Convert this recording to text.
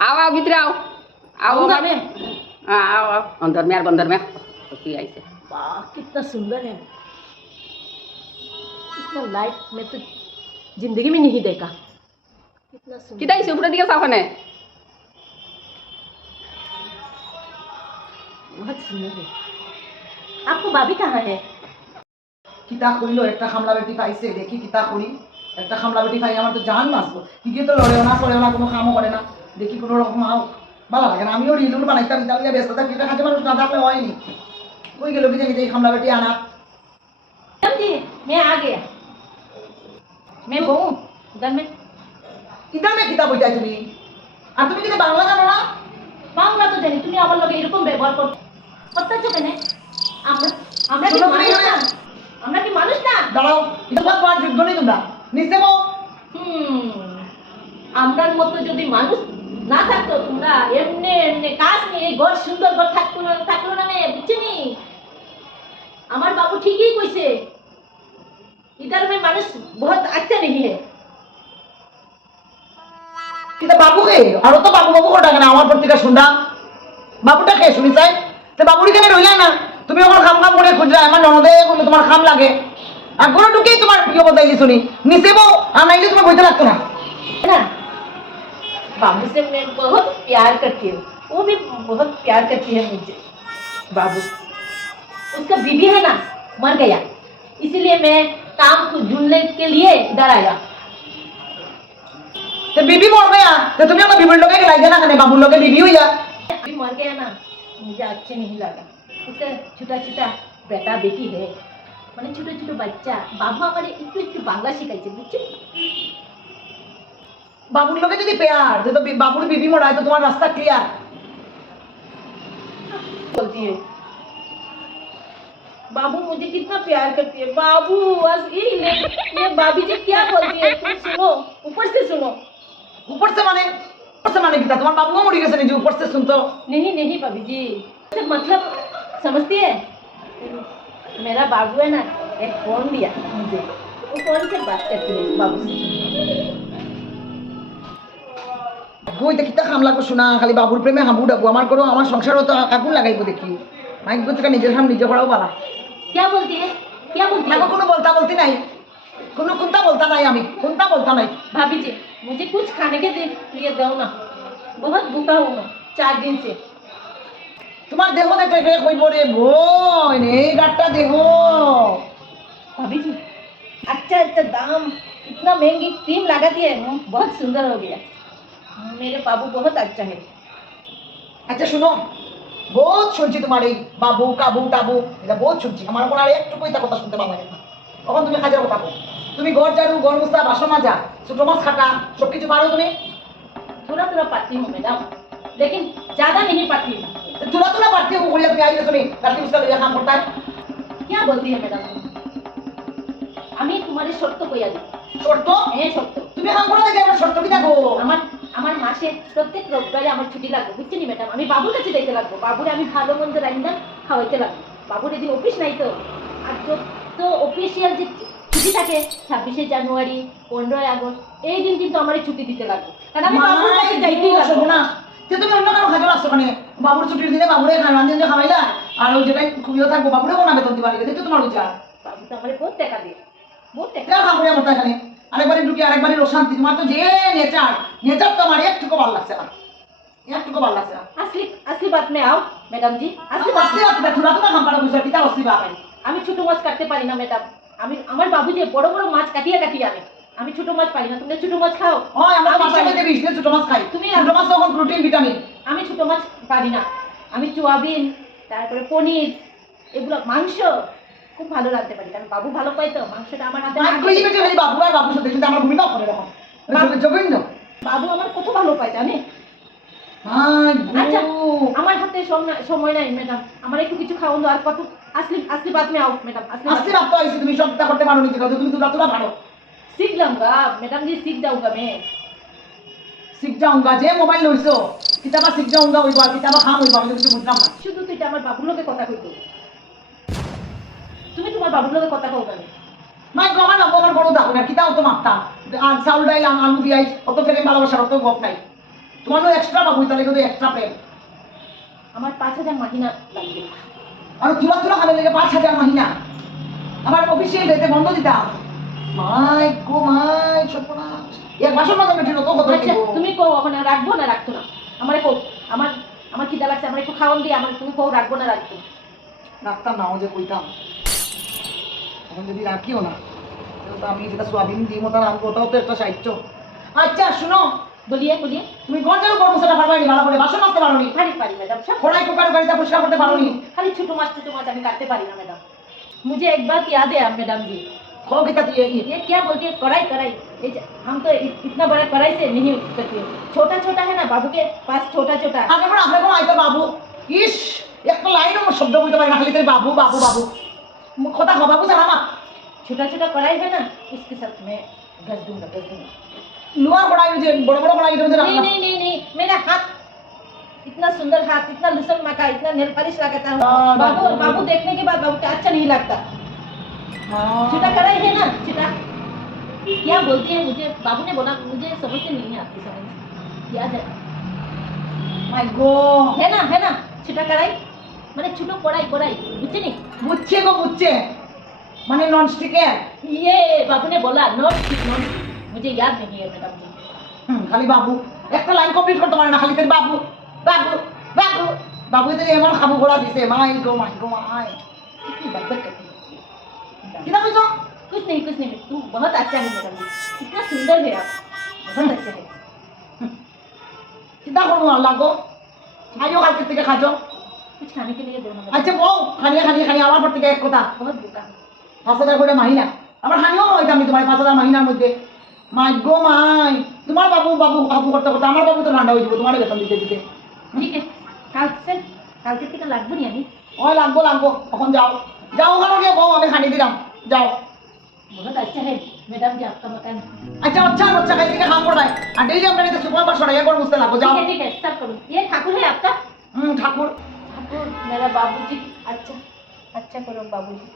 आओ आओ भीतर आओ आओ आऊंगा मैं। हाँ आओ आओ अंदर में खुशी आई से। वाह कितना सुंदर है, इतना लाइट मैं तो जिंदगी में नहीं देखा। कितना सुंदर, किधर से ऊपर दिया साफने बहुत सुंदर है। आपको भाभी कहाँ है? কিতা করিল একটা খামলা বেটি পাইছে দেখি কিতা করি। একটা খামলা বেটি পাই আমার তো জান বাঁচবো, ঠিকই তো লড়েও না করেও না, কোনো কামও করে না, দেখি কোনো রকম আও ভালো লাগে না। আমিও রিল উল বানাইতাম ইতালিয়া ব্যস্ত থাকি, এটা কাজে মানুষ না থাকলে হয়নি। কই গেল কি জানি এই খামলা বেটি আনা। जी मैं आ गया, मैं बहू घर में। ইদার মে কিতা বইতাই তুমি? আর তুমি কিতা বাংলা জানো না? বাংলা তো জানি, তুমি আমার লগে এরকম ব্যবহার করতেছো কেন? আমরা আমরা কি শোনো, মানুষ তুমি না? আমরা কি মানুষ না? দাঁড়াও, এটা বাদ বাদ যোগ্য নেই তোমরা নিচে বউ। আমরার মতো যদি মানুষ না থাকতো, তোমরা এমনি এমনি কাজ নিয়ে ঘর সুন্দর ঘর থাকতো না বুঝছিনি? আমার বাবু ঠিকই কইছে, इधर में মানুষ बहुत अच्छा नहीं है। কিতা বাবু কে আরো তো বাবু বাবু কোটা কেন আমার পত্রিকা শুনডা? বাবুটা কে শুনি চাই তে বাবুরি কেন রইলা না? তুমি আমার খাম খাম করে খুঁজরা আমার ননদে বলে তোমার খাম লাগে আর কোনো ঢুকেই তোমার প্রিয় বদাই শুনি নিচে বউ আর নাইলে তোমার বইতে লাগতো না। है ना? बाबू से मैं बहुत प्यार करती हूँ, वो भी बहुत प्यार करती है मुझे। बाबू उसका बीबी है ना, मर गया, इसीलिए मैं काम को ढूंढने के लिए इधर आया। तो बीबी मर गया तो तुम्हें अपना बीबी लोगे के लाइए ना खाने बाबू लोगे बीबी हुई है। अभी मर गया ना, मुझे अच्छे नहीं लगा। उसका छोटा छोटा बेटा बेटी है, মানে ছোট ছোট বাচ্চা। বাবু আমার একটু একটু বাংলা শিখাইছে বুঝছো? बाबू लोगे যদি प्यार तो बाबूर बीबी मरा है तो तुम्हारा रास्ता क्लियर बोलती है बाबू मुझे कितना प्यार करती है। बाबू बस ये भाभी जी क्या बोलती है तुम सुनो, ऊपर से सुनो। ऊपर से माने किता तुम्हारा बाबू मरी गए नहीं जो ऊपर से सुनतो। नहीं नहीं भाभी जी, मतलब समझती है? मेरा बाबू है ना, एक फोन दिया मुझे, वो फोन से बात करती है बाबू से। কই দেখি তা খাম লাগো শোনা খালি বাবুর প্রেমে হাবু ডাবু আমার করো আমার সংসারও তো আগুন লাগাইবো দেখি মাইক থেকে নিজের হাম নিজে করাও বালা। क्या बोलती है क्या बोलती है? দেখো কোনো বলতা বলতি নাই, কোনো কোনটা বলতা নাই, আমি কোনটা বলতা নাই। भाभी जी मुझे कुछ खाने के लिए दो ना, बहुत भूखा हूँ मैं 4 दिन से। তোমার দেহ দেখে কে কইব রে বোন এই গাটটা দেহ। भाभी जी अच्छा अच्छा दाम, इतना महंगी क्रीम लगाती है, बहुत सुंदर हो गया। मेरे बाबू बहुत अच्छा है। আচ্ছা শুনো বহুত শুনছি তোমার এই বাবু কাবু টাবু এটা বহুত শুনছি, আমার কোনো আর একটু কইতা কথা শুনতে ভালো লাগে না। তখন তুমি হাজার কথা বলো, তুমি ঘর ঝাড়ু ঘর মুছা বাসন মাজা ছোট মাছ খাটা সব কিছু পারো তুমি? थोड़ा थोड़ा पाती हूँ मैडम, लेकिन ज्यादा नहीं पाती हूँ। তুলা তুলা পারতে हो বলিয়া তুমি আইলে তুমি রাতে মুছলা লইয়া কাম করতা। क्या बोलती है मैडम? আমি তোমার শর্ত কইয়া দিই। শর্ত? হ্যাঁ শর্ত। তুমি কাম করো দেখে আমার শর্ত কি দেখো? আমার আমার মাসে প্রত্যেক রোববারে আমার ছুটি লাগবে বুঝছেন ম্যাডাম? আমি বাবুর কাছে যাইতে লাগবো, বাবুরে আমি ভালো মন্দ রান্না খাওয়াইতে লাগবো। বাবুর এদিন অফিস নাই তো, আর তো অফিসিয়াল যে ছুটি থাকে 26শে জানুয়ারি 15ই আগস্ট এই দিন কিন্তু আমার ছুটি দিতে লাগবে, কারণ আমি বাবুর কাছে যাইতেই লাগবো না। যে তুমি অন্য কারো খাজল আসছো মানে বাবুর ছুটির দিনে বাবুরে রান্না খাওয়াইলা আর ওই যেটাই খুঁড়িও থাকবো বাবুরে কোনো বেতন দিবা নাকি দেখছো তোমার বিচার? বাবু তো আমার বহুত টাকা দিয়ে, বহুত টাকা। এটা কাম করে আমার এখানে আরেকবারে ঢুকি আরেকবারে শান্তি। তোমার তো যে নেচার তো আমার একটুকু ভালো লাগছে না, একটুকু ভালো লাগছে না। असली असली बात में आओ मैडम जी, असली बात। আসতে আসতে তোরা তো কাম পারা বুঝা কিটা আসলি বাপ। আমি ছোট মাছ কাটতে পারি না ম্যাডাম, আমি আমার বাবু যে বড় বড় মাছ কাটিয়ে আনে, আমি ছোট মাছ পারি না। তোমরা ছোট মাছ খাও? হয় আমরা তো বাসায় মধ্যে বিশ ছোট মাছ খাই, তুমি ছোট মাছ তখন প্রোটিন ভিটামিন। আমি ছোট মাছ পারি না, আমি সোয়াবিন তারপরে পনির এগুলো মাংস খুব ভালো রাঁধতে পারি, কারণ বাবু ভালো পায় তো মাংসটা আমার হাতে। আর কই বেটে খালি বাবু আর বাবু সাথে কিন্তু আমার ভূমিকা করে রাখো জগিন্দ। বাবু আমার কত ভালো পায় জানে? আচ্ছা আমার হাতে সময় নাই ম্যাডাম, আমার একটু কিছু খাওয়ান দাও। আর কত असली असली बात में आओ मैडम, আসতে বাপ তো আইছি তুমি সবটা করতে পারো নি, তুমি তোরা তোরা পারো। सीख जाऊंगा मैडम जी, सीख जाऊंगा मैं। শিখ যাওঙ্গা যে মোবাইল লইছো কিতাবা শিখ যাওঙ্গা ওই বার কিতাবা খাম ওই বার কিছু বুঝলাম না। শুধু তুই আমার বাবুর লগে কথা কইতো, তুমি তোমার বাবুর লগে কথা কও কেন? মাই গো আমার বড় দাও না কিতাও তো মাপতাম আর চাউল ডাইল আলু পিঁয়াজ অত ফেলে ভালোবাসার অত গপ নাই। তোমার তো এক্সট্রা বাবু তাহলে কিন্তু এক্সট্রা প্রেম আমার 5,000 মাহিনা লাগবে। আর তুলা তুলা খাবে লেগে 5,000 মাহিনা আমার অফিসিয়াল ডেতে বন্ধ দিতাম মাই গো মাই সর্বনাশ এক বাসন মাঝে মেটে তো কত আচ্ছা দিব তুমি কও ওখানে রাখবো না রাখতো না আমারে কও আমার আমার খিদা লাগছে আমার একটু খাওয়ান দিয়ে আমার তুমি কও রাখবো না রাখতো রাখতাম না ও যে কইতাম এখন যদি রাখিও না তাহলে তো আমি যেটা সোয়াবিন দিই মতো রাখবো ওটাও তো একটা সাহিত্য আচ্ছা শুনো বলিয়ে বলিয়ে তুমি ঘন্টার উপর বসে পারবানি ভালো করে বাসন মাজতে পারো নি পারি পারি मैडम सब কড়াই কুকার গাড়িটা পরিষ্কার করতে পারো নি खाली छोटो माछ আমি काटते पारी ना मैडम मुझे एक बात याद है मैडम जी खो किता ये क्या बोलती है कढ़ाई कढ़ाई हम तो इतना बड़ा कढ़ाई से नहीं करती है छोटा छोटा है ना बाबू के पास छोटा छोटा আগে পর আপনি কোন আইতো বাবু ইস একটা লাইনও শব্দ বলতে পারি না খালি তাই বাবু বাবু বাবু কথা কো বাবু জানা না छोटा छोटा कढ़ाई है ना उसके साथ मैं घस दूंगा লোয়া কড়াই যে বড় বড় কড়াই এটার মধ্যে नहीं রাখলাম नहीं नहीं नहीं मेरा हाथ इतना सुंदर हाथ इतना लुसन मका इतना नेल पॉलिश लगाता हूँ बाबू बाबू देखने के बाद बाबू को अच्छा नहीं लगता छोटा कढ़ाई है ना छोटा क्या बोलती है मुझे बाबू ने बोला मुझे समझ से नहीं आती समझ क्या जाए মাই গো है ना छोटा कढ़ाई मैंने छोटो कढ़ाई कढ़ाई बुझे नहीं বুঝছে গো বুঝছে মানে নন স্টিকের ये बाबू ने बोला नॉट नॉट मुझे याद नहीं है मैडम जी খালি বাবু একটা লাইন কমপ্লিট করতে পারে না খালি তাই বাবু বাবু বাবু বাবু তো এমন খাবো গোড়া দিছে মাই গো মাই कितनी बकबक करती है কি না কইছো कुछ नहीं तू बहुत अच्छा है मैडम जी कितना सुंदर है आप बहुत अच्छा है কিতা করবো আল্লাহ গো আইও কালকে থেকে খাজো कुछ खाने के लिए दो ना আচ্ছা বউ খানিয়া খানিয়া খানিয়া আমার পর থেকে এক কথা बहुत भूखा 5,000 করে মাহিনা আমার খানিও হইতাম আমি তোমার 5,000 মাহিনার মধ্যে মাই গো মাই তোমার বাবু বাবু বাবু করতে করতে আমার বাবু তো ঠান্ডা হয়ে যাবো তোমার বেতন দিতে দিতে ठीक है কাল থেকে লাগবো নি আমি ওই লাগবো লাগবো এখন যাও যাও ওখানে গিয়ে বউ আমি খানি দিলাম যাও बहुत अच्छा है मैडम जी आपका मकान আচ্ছা আচ্ছা আচ্ছা খাই থেকে খাম করবাই আর ডেইলি আমরা এটা সুপার পাস করাই একবার বুঝতে লাগবো যাও ठीक है सब करो ये ठाकुर है आपका ঠাকুর ठाकुर मेरा बाबूजी अच्छा अच्छा करो बाबूजी